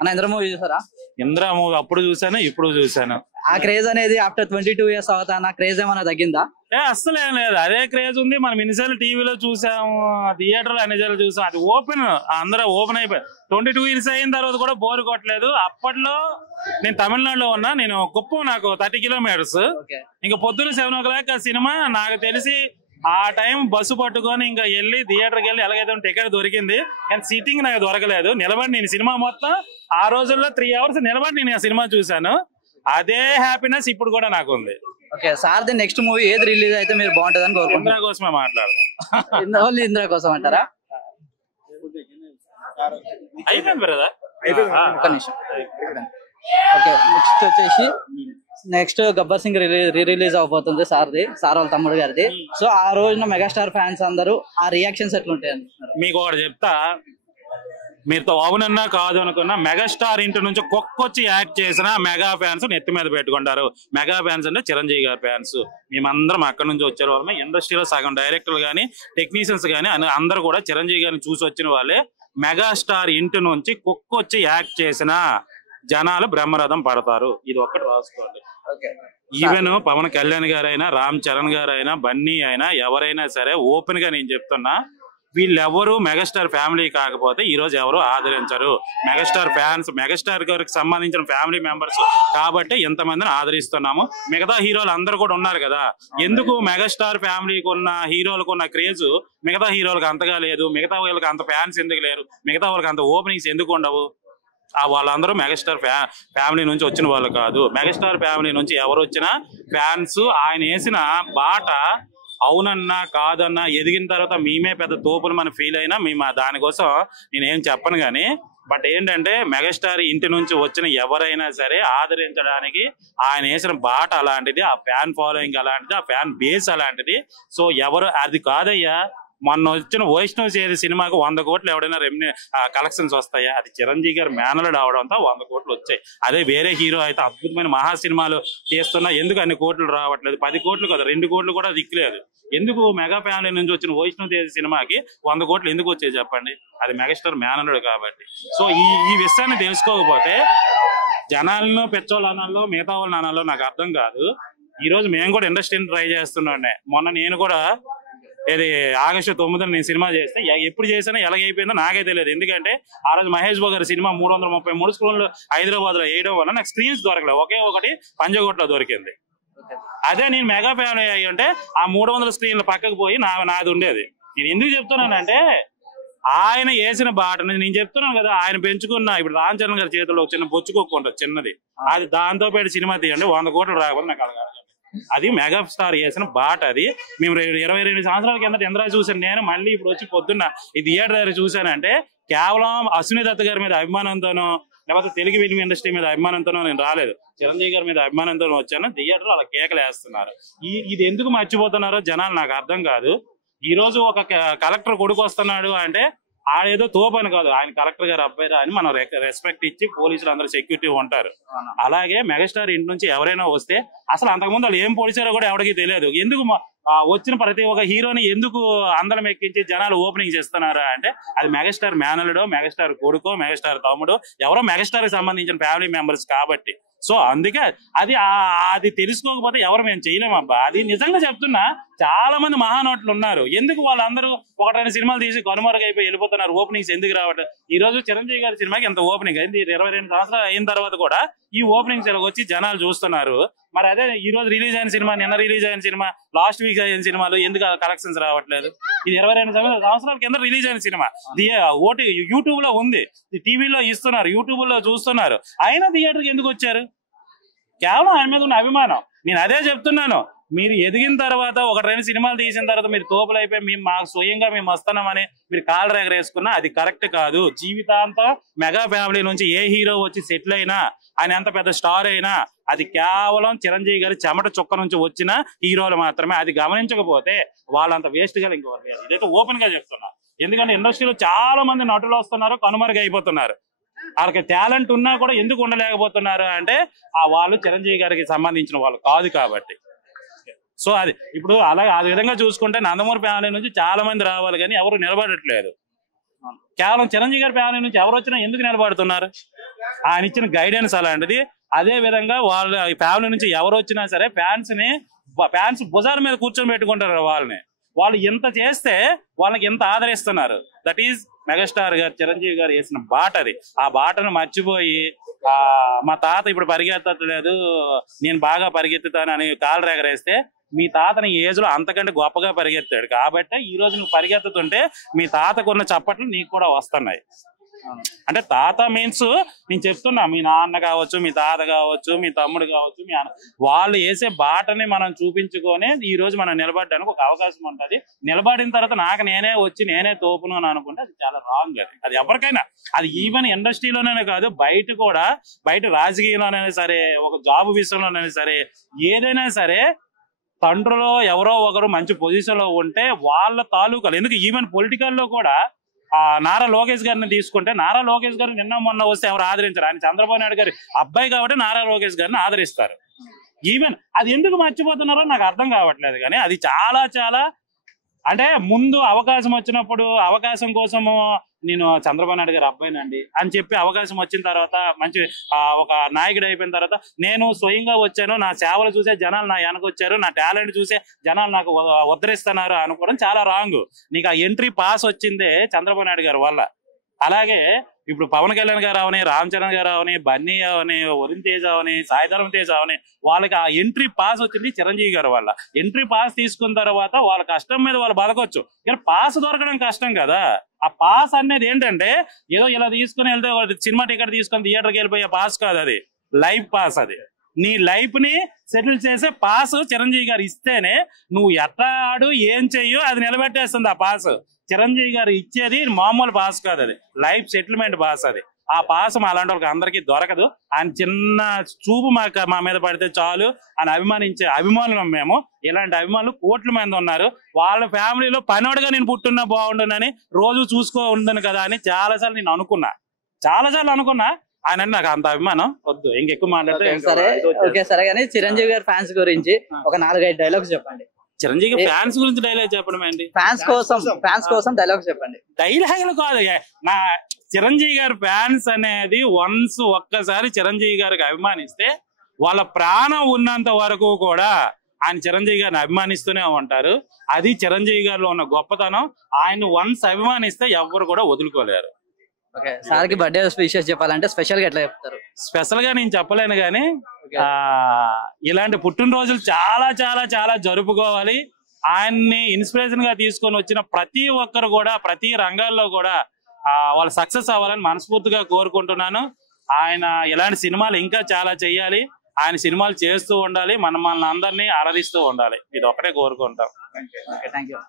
అన్న ఇంద్ర మూవీ చూసారా? ఇంద్ర మూవీ అప్పుడు చూసాను, ఇప్పుడు చూసాను. ఆ క్రేజ్ అనేది ఆఫ్టర్ 22 years అవుతా క్రేజ్ ఏమైనా తగ్గిందా? అస్సలు ఏం లేదు, అదే క్రేజ్ ఉంది. మనం ఎన్నిసార్లు టీవీలో చూసాము, థియేటర్ లో ఎన్నిసార్లు చూసాం. అది ఓపెన్, అందరూ ఓపెన్ అయిపోయి 22 years అయిన తర్వాత కూడా బోర్ కొట్టలేదు. అప్పట్లో నేను తమిళనాడులో ఉన్నా, నేను కుప్పం, నాకు 30 kilometers. ఇంకా పొద్దున్న 7 o'clock సినిమా. నాకు తెలిసి ఆ టైం బస్సు పట్టుకొని ఇంకా వెళ్ళి థియేటర్కి వెళ్ళి ఎలాగైతే టికెట్ దొరికింది, కానీ సీటింగ్ నాకు దొరకలేదు. నిలబడి నేను సినిమా మొత్తం ఆ రోజుల్లో 3 hours నిలబడి నేను ఆ సినిమా చూసాను. అదే హ్యాపీనెస్ ఇప్పుడు కూడా నాకు ఉంది. Okay sir, the next movie ఏది రిలీజ్ అయితే మీరు బాగుంటుంది అని కోరుకుంటున్నారు? ఇంద్ర కోసమే మాట్లాడదాం. ఓన్లీ ఇంద్ర కోసం అంటారా? అయిపోయింది బ్రదర్, ఒక్క నిమిషం. ఓకే, నెక్స్ట్ వచ్చేసి నెక్స్ట్ గబ్బర్ సింగ్ రిలీజ్ అవబోతుంది సార్ది, సార్ వాళ్ళ తమ్ముడు గారిది. సో ఆ రోజున మెగాస్టార్ ఫ్యాన్స్ అందరూ ఆ రియాక్షన్స్ ఎట్లుంటాయి అంటున్నారు? మీకు ఒకటి చెప్తా, మీతో అవునన్నా కాదు అనుకున్నా, మెగాస్టార్ ఇంటి నుంచి కుక్కొచ్చి యాక్ట్ చేసిన మెగా ఫ్యాన్స్ నెత్తి మీద పెట్టుకుంటారు. మెగా ఫ్యాన్స్ అంటే చిరంజీవి గారి ఫ్యాన్స్. మేమందరం అక్కడి నుంచి వచ్చే వాళ్ళమే. ఇండస్ట్రీలో సగం డైరెక్టర్లు కానీ టెక్నీషియన్స్ కానీ అందరూ కూడా చిరంజీవి గారిని చూసి వచ్చిన వాళ్ళే. మెగాస్టార్ ఇంటి నుంచి కుక్కొచ్చి యాక్ట్ చేసిన జనాలు బ్రహ్మరథం పడతారు. ఇది ఒక్కటి రాసుకోండి. ఈవెన్ పవన్ కళ్యాణ్ గారైనా, రామ్ చరణ్ గారైనా, బన్నీ అయినా, ఎవరైనా సరే ఓపెన్ గా నేను చెప్తున్నా, వీళ్ళెవరు మెగాస్టార్ ఫ్యామిలీ కాకపోతే ఈ రోజు ఎవరు ఆదరించరు. మెగాస్టార్ ఫ్యాన్స్, మెగాస్టార్ గారికి సంబంధించిన ఫ్యామిలీ మెంబర్స్ కాబట్టి ఎంతమందిని ఆదరిస్తున్నాము. మిగతా హీరోలు అందరూ కూడా ఉన్నారు కదా, ఎందుకు మెగాస్టార్ ఫ్యామిలీకి ఉన్న హీరోలకు ఉన్న క్రేజ్ మిగతా హీరోలకు అంతగా లేదు? మిగతా వాళ్ళకి అంత ఫ్యాన్స్ ఎందుకు లేరు? మిగతా వాళ్ళకి అంత ఓపెనింగ్స్ ఎందుకు ఉండవు? వాళ్ళందరూ మెగాస్టార్ ఫ్యామిలీ నుంచి వచ్చిన వాళ్ళు కాదు. మెగాస్టార్ ఫ్యామిలీ నుంచి ఎవరు వచ్చినా ఫ్యాన్స్ ఆయన వేసిన బాట అవునన్నా కాదన్నా ఎదిగిన తర్వాత మేమే పెద్ద తోపులు మనం ఫీల్ అయినా మేము దానికోసం నేనేం చెప్పను. కానీ బట్ ఏంటంటే మెగాస్టార్ ఇంటి నుంచి వచ్చిన ఎవరైనా సరే ఆదరించడానికి ఆయన వేసిన బాట అలాంటిది, ఆ ఫ్యాన్ ఫాలోయింగ్ అలాంటిది, ఆ ఫ్యాన్ బేస్ అలాంటిది. సో ఎవరు అది కాదయ్యా, మొన్న వచ్చిన వైష్ణవ్ చేసే సినిమాకు 100 కోట్లు ఎవడైనా కలెక్షన్స్ వస్తాయా? అది చిరంజీవి గారు మేనలుడు అవడంతో 100 కోట్లు వచ్చాయి. అదే వేరే హీరో అయితే అద్భుతమైన మహా సినిమాలు చేస్తున్నా ఎందుకు అన్ని కోట్లు రావట్లేదు? 10 కోట్లు కదా, 2 కోట్లు కూడా దిక్కులేదు. ఎందుకు మెగా ఫ్యామిలీ నుంచి వచ్చిన వైష్ణవ్ చేసే సినిమాకి 100 కోట్లు ఎందుకు వచ్చాయి చెప్పండి? అది మెగాస్టార్ మేనలుడు కాబట్టి. సో ఈ విషయాన్ని తెలుసుకోకపోతే జనాలను పెచ్చోళ్ళు అనాలో మిగతా వాళ్ళు అనాలో నాకు అర్థం కాదు. ఈ రోజు మేము కూడా ఇండస్ట్రీని ట్రై చేస్తున్నాండే. మొన్న నేను కూడా ఇది ఆగస్టు 9న నేను సినిమా చేస్తే ఎప్పుడు చేసినా ఎలాగైపోయిందో నాకే తెలియదు. ఎందుకంటే ఆ రోజు మహేష్ బాబు గారి సినిమా 333 స్క్రీన్లు హైదరాబాద్ లో వేయడం వల్ల నాకు స్క్రీన్స్ దొరకలేదు. ఒకే ఒకటి పంజగుట్టలో దొరికింది. అదే నేను మెగా ఫ్యామిలీ అయ్యి ఉంటే ఆ 300 స్క్రీన్లు పక్కకు పోయి నాది ఉండేది. నేను ఎందుకు చెప్తున్నానంటే ఆయన వేసిన బాటను నేను చెప్తున్నాను కదా, ఆయన పెంచుకున్న ఇప్పుడు రామ్ చరణ్ గారి చేతిలో చిన్న బొచ్చుకోక్కు ఉంటుంది చిన్నది, అది దాంతో పాటు సినిమా తీయండి 100 కోట్లు రాకపోతే నాకు అడగాలి. అది మెగా స్టార్ చేసిన బాట. అది మేము 22 సంవత్సరాల కింద ఇంద్రా చూసాను నేను. మళ్ళీ ఇప్పుడు వచ్చి పొద్దున్న ఈ థియేటర్ దగ్గర చూసానంటే కేవలం అశ్విని దత్ గారి మీద అభిమానంతోనో లేకపోతే తెలుగు ఫిల్మ్ ఇండస్ట్రీ మీద అభిమానంతోనో నేను రాలేదు. చిరంజీవి గారి మీద అభిమానంతో వచ్చాను. థియేటర్ అలా కేకలు వేస్తున్నారు. ఇది ఎందుకు మర్చిపోతున్నారో జనాలు నాకు అర్థం కాదు. ఈ రోజు ఒక కలెక్టర్ కొడుకు వస్తున్నాడు అంటే ఆడేదో తోపని కాదు, ఆయన కలెక్టర్ గారు అబ్బాయి అని మనం రెస్పెక్ట్ ఇచ్చి పోలీసులు అందరూ సెక్యూరిటీ ఉంటారు. అలాగే మెగాస్టార్ ఇంటి నుంచి ఎవరైనా వస్తే అసలు అంతకుముందు వాళ్ళు ఏం పోలీసారో కూడా ఎవరికి తెలియదు. ఎందుకు వచ్చిన ప్రతి ఒక్క హీరోని ఎందుకు అందరం ఎక్కించి జనాలు ఓపెనింగ్ చేస్తున్నారా అంటే అది మెగాస్టార్ మేనలుడో, మెగాస్టార్ కొడుకో, మెగాస్టార్ తమ్ముడు, ఎవరో మెగాస్టార్ కి సంబంధించిన ఫ్యామిలీ మెంబర్స్ కాబట్టి. సో అందుకే అది తెలుసుకోకపోతే ఎవరు మేము చేయలేమబ్బా. అది నిజంగా చెప్తున్నా, చాలా మంది మహానోట్లు ఉన్నారు. ఎందుకు వాళ్ళందరూ 1-2 సినిమాలు తీసి కనుమరుగైపోయి వెళ్ళిపోతున్నారు? ఓపెనింగ్స్ ఎందుకు రావట్లేదు? ఈ రోజు చిరంజీవి గారి సినిమాకి ఎంత ఓపెనింగ్ అయింది. 22 సంవత్సరాలు అయిన తర్వాత కూడా ఈ ఓపెనింగ్స్ వచ్చి జనాలు చూస్తున్నారు. మరి అదే ఈ రోజు రిలీజ్ అయిన సినిమా, నిన్న రిలీజ్ అయిన సినిమా, లాస్ట్ వీక్ అయిన సినిమాలు ఎందుకు కలెక్షన్స్ రావట్లేదు? ఇది 22 సంవత్సరాల కింద రిలీజ్ అయిన సినిమా. యూట్యూబ్ లో ఉంది, టీవీలో ఇస్తున్నారు, యూట్యూబ్ లో చూస్తున్నారు. అయినా థియేటర్కి ఎందుకు వచ్చారు? కేవలం ఆయన మీద ఉన్న అభిమానం. నేను అదే చెప్తున్నాను, మీరు ఎదిగిన తర్వాత 1-2 సినిమాలు తీసిన తర్వాత మీరు తోపులు అయిపోయి మేము మాకు స్వయంగా మేము వస్తున్నామని మీరు కాళ్ళు ఎగరేసుకున్నా అది కరెక్ట్ కాదు. జీవితాంతం మెగా ఫ్యామిలీ నుంచి ఏ హీరో వచ్చి సెటిల్ అయినా, ఆయన ఎంత పెద్ద స్టార్ అయినా, అది కేవలం చిరంజీవి గారి చెమట చుక్క నుంచి వచ్చిన హీరోలు మాత్రమే. అది గమనించకపోతే వాళ్ళంత వేస్ట్ గా ఇంకోరు. ఇదైతే ఓపెన్ గా చెప్తున్నా. ఎందుకంటే ఇండస్ట్రీలో చాలా మంది నటులు వస్తున్నారు, కనుమరుగు అయిపోతున్నారు. వాళ్ళకి టాలెంట్ ఉన్నా కూడా ఎందుకు ఉండలేకపోతున్నారు అంటే వాళ్ళు చిరంజీవి గారికి సంబంధించిన వాళ్ళు కాదు కాబట్టి. సో అది ఇప్పుడు అలాగే ఆ విధంగా చూసుకుంటే నందమూరి ఫ్యామిలీ నుంచి చాలా మంది రావాలి కానీ ఎవరు నిలబడట్లేదు. కేవలం చిరంజీవి గారి ఫ్యామిలీ నుంచి ఎవరు వచ్చినా ఎందుకు నిలబడుతున్నారు? ఆయన ఇచ్చిన గైడెన్స్ అలాంటిది. అదే విధంగా వాళ్ళ ఫ్యామిలీ నుంచి ఎవరు వచ్చినా సరే ఫ్యాన్స్ భుజాల మీద కూర్చొని పెట్టుకుంటారు వాళ్ళని. వాళ్ళు ఎంత చేస్తే వాళ్ళకి ఎంత ఆదరిస్తున్నారు. దట్ ఈజ్ మెగాస్టార్ గారు చిరంజీవి గారు వేసిన బాట అది. ఆ బాటను మర్చిపోయి మా తాత ఇప్పుడు పరిగెత్తట్లేదు, నేను బాగా పరిగెత్తుతాను అని కాలు రెగరేస్తే మీ తాతని ఏజ్ లో అంతకంటే గొప్పగా పరిగెత్తాడు. కాబట్టి ఈ రోజు నువ్వు పరిగెత్తుతుంటే మీ తాతకున్న చప్పట్లు నీకు కూడా వస్తున్నాయి. అంటే తాత మీన్స్ నేను చెప్తున్నా, మీ నాన్న కావచ్చు, మీ తాత కావచ్చు, మీ తమ్ముడు కావచ్చు, మీ అన్న, వాళ్ళు వేసే బాటని మనం చూపించుకొని ఈ రోజు మనం నిలబడడానికి ఒక అవకాశం ఉంటుంది. నిలబడిన తర్వాత నాకు నేనే వచ్చి నేనే తోపును అని అనుకుంటే అది చాలా రాంగ్. అది ఎవరికైనా, అది ఈవెన్ ఇండస్ట్రీలోనే కాదు, బయట రాజకీయంలోనైనా సరే, ఒక జాబ్ విషయంలోనైనా సరే, ఏదైనా సరే తండ్రిలో ఎవరో ఒకరు మంచి పొజిషన్ లో ఉంటే వాళ్ళ తాలూకాలు, ఎందుకు ఈవెన్ పొలిటికల్ లో కూడా నారా లోకేష్ గారిని తీసుకుంటే, నారా లోకేష్ గారు నిన్న మొన్న వస్తే ఎవరు ఆదరించారు? ఆయన చంద్రబాబు నాయుడు గారి అబ్బాయి కాబట్టి నారా లోకేష్ గారిని ఆదరిస్తారు. ఈవెన్ అది ఎందుకు మర్చిపోతున్నారో నాకు అర్థం కావట్లేదు. కానీ అది చాలా చాలా అంటే ముందు అవకాశం వచ్చినప్పుడు అవకాశం కోసము నేను చంద్రబాబు నాయుడు గారి అబ్బాయినండి అని చెప్పి అవకాశం వచ్చిన తర్వాత మంచి ఒక నాయకుడు అయిపోయిన తర్వాత నేను స్వయంగా వచ్చాను, నా సేవలు చూసే జనాలు నా వెనకొచ్చారు, నా టాలెంట్ చూసే జనాలు నాకు ఉద్ధరిస్తున్నారు అనుకోవడం చాలా రాంగ్. నీకు ఆ ఎంట్రీ పాస్ వచ్చిందే చంద్రబాబు నాయుడు గారి వల్ల. అలాగే ఇప్పుడు పవన్ కళ్యాణ్ గారు అవని, రామ్ చరణ్ గారు అవని, బన్నీ అవని, వరుణ్ తేజ్ అవని, సాయిధరం తేజ్ అవని, వాళ్ళకి ఆ ఎంట్రీ పాస్ వచ్చింది చిరంజీవి గారి వల్ల. ఎంట్రీ పాస్ తీసుకున్న తర్వాత వాళ్ళ కష్టం మీద వాళ్ళు బతకొచ్చు. కానీ పాస్ దొరకడం కష్టం కదా. ఆ పాస్ అనేది ఏంటంటే ఏదో ఇలా తీసుకుని వెళ్తే సినిమా టికెట్ తీసుకొని థియేటర్కి వెళ్ళిపోయే పాస్ కాదు, అది లైఫ్ పాస్. అది నీ లైఫ్ ని సెటిల్ చేసే పాస్ చిరంజీవి గారు ఇస్తేనే నువ్వు ఎట్లా ఆడు ఏం చెయ్యో అది నిలబెట్టేస్తుంది ఆ పాస్. చిరంజీవి గారు ఇచ్చేది మామూలు పాస్ కాదు, అది లైఫ్ సెటిల్మెంట్ పాస్. అది ఆ పాస్ అలాంటి వాళ్ళకి అందరికీ దొరకదు. ఆయన చిన్న చూపు మా మీద పడితే చాలు అని అభిమానించే అభిమానులు మేము. ఇలాంటి అభిమానులు కోట్ల మంది ఉన్నారు. వాళ్ళ ఫ్యామిలీలో పనోడుగా నేను పుట్టున్నా బాగుండునని, రోజు చూసుకో ఉండను కదా అని చాలాసార్లు నేను అనుకున్నా. ఆయన నాకు అంత అభిమానం వద్దు, ఇంకెక్కువ మాట్లాడితే సరే. కానీ చిరంజీవి గారి ఫ్యాన్స్ గురించి ఒక 4-5 డైలాగ్స్ చెప్పండి. చిరంజీవి ఫ్యాన్స్ గురించి డైలాగ్ చెప్పడం ఏంటి? ఫ్యాన్స్ కోసం డైలాగ్స్ చెప్పండి. డైలాగులు కాదు, నా చిరంజీవి గారి ఫ్యాన్స్ అనేది ఒక్కసారి చిరంజీవి గారికి అభిమానిస్తే వాళ్ళ ప్రాణం ఉన్నంత వరకు కూడా ఆయన చిరంజీవి గారిని అభిమానిస్తూనే ఉంటారు. అది చిరంజీవి గారిలో ఉన్న గొప్పతనం. ఆయన అభిమానిస్తే ఎవరు కూడా వదులుకోలేరు. ఓకే, సార్ కి బర్త్డే విషెస్ చెప్పాలంటే స్పెషల్ గా ఎట్లా చెప్తారు? స్పెషల్ గా నేను చెప్పలేను, కానీ ఇలాంటి పుట్టినరోజులు చాలా చాలా చాలా జరుపుకోవాలి. ఆయన్ని ఇన్స్పిరేషన్ గా తీసుకొని వచ్చిన ప్రతి ఒక్కరు కూడా ప్రతి రంగాల్లో కూడా వాళ్ళు సక్సెస్ అవ్వాలని మనస్ఫూర్తిగా కోరుకుంటున్నాను. ఆయన ఇలాంటి సినిమాలు ఇంకా చాలా చెయ్యాలి, ఆయన సినిమాలు చేస్తూ ఉండాలి, మనల్ని అందరినీ అలరిస్తూ ఉండాలి. ఇది ఒకటే కోరుకుంటాం. Thank you.